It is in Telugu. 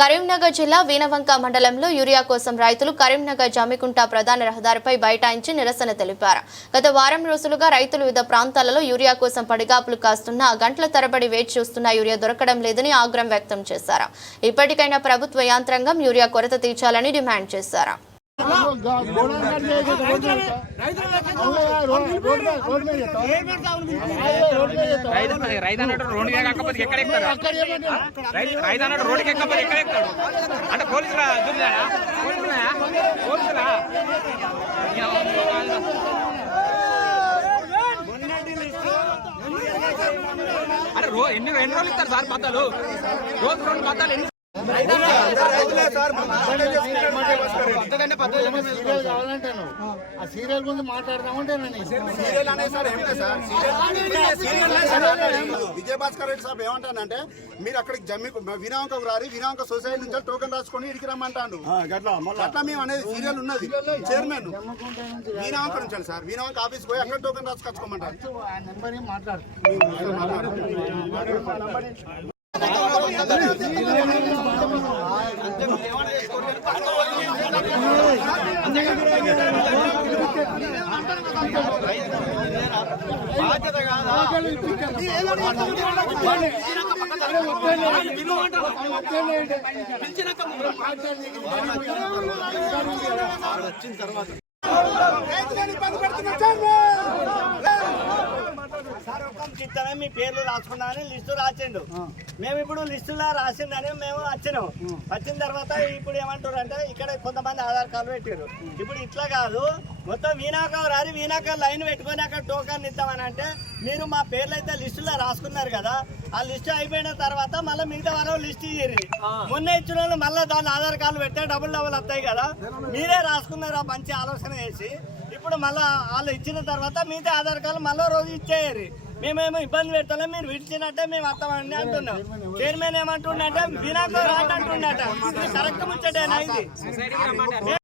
కరీంనగర్ జిల్లా వీణవంక మండలంలో యూరియా కోసం రైతులు కరీంనగర్ జమ్మికుంట ప్రధాన రహదారిపై బైఠాయించి నిరసన తెలిపారు. గత వారం రోజులుగా రైతులు వివిధ ప్రాంతాలలో యూరియా కోసం పడిగాపులు కాస్తున్నా గంటల తరబడి వేచి చూస్తున్న యూరియా దొరకడం లేదని ఆగ్రహం వ్యక్తం చేశారు. ఇప్పటికైనా ప్రభుత్వ యంత్రాంగం యూరియా కొరత తీర్చాలని డిమాండ్ చేశారు. ఎన్ని రోజులు ఇస్తారు సార్ బత్తాలు? రోజు రెండు బత్తాలు సీరియల్ గురించి మాట్లాడదామంటే విజయభాస్కర్ రెడ్డి సాబ్ ఏమంటానంటే మీరు అక్కడికి వినాంకకు రారి, వినాంక సొసైటీ నుంచి టోకెన్ రాసుకొని ఇడికి రమ్మంటాను. అట్లా మేము అనేది సీరియల్ ఉన్నది. చైర్మన్ వినాంక నుంచి సార్ వినాంక ఆఫీస్ పోయి అక్కడ టోకెన్ రాసుకొచ్చుకోమంటారు. చిత్తమే మీ పేర్లు రాసుకున్నామని లిస్టు రాసిండు. మేము ఇప్పుడు లిస్టులో రాసిండని మేము వచ్చినాం. వచ్చిన తర్వాత ఇప్పుడు ఏమంటారు అంటే ఇక్కడ కొంతమంది ఆధార్ కార్డు పెట్టారు. ఇప్పుడు ఇట్లా కాదు, మొత్తం వీణాకం రారి వీణాకం లైన్ పెట్టుకొని అక్కడ టోకన్ ఇద్దామని అంటే మీరు మా పేర్లు అయితే లిస్టులో రాసుకున్నారు కదా, ఆ లిస్టు అయిపోయిన తర్వాత మళ్ళీ మిగతా వాళ్ళు లిస్ట్ ఇయ్యారు. మొన్న ఇచ్చిన వాళ్ళు మళ్ళీ దాని ఆధార్ కార్డు పెడితే డబుల్ వస్తాయి కదా, మీరే రాసుకున్నారు ఆ మంచి ఆలోచన చేసి. ఇప్పుడు మళ్ళీ వాళ్ళు ఇచ్చిన తర్వాత మిగతా ఆధార్ కార్డు మళ్ళీ రోజు ఇచ్చేయారు. మేమేమో ఇబ్బంది పెడతాం, మీరు విడిచినట్టే మేము వస్తామని అంటున్నాం. చైర్మన్ ఏమంటుండే అంటే వీణాకో రాట్ అంటుండట. కరెక్ట్ ముచ్చటేనా ఇది?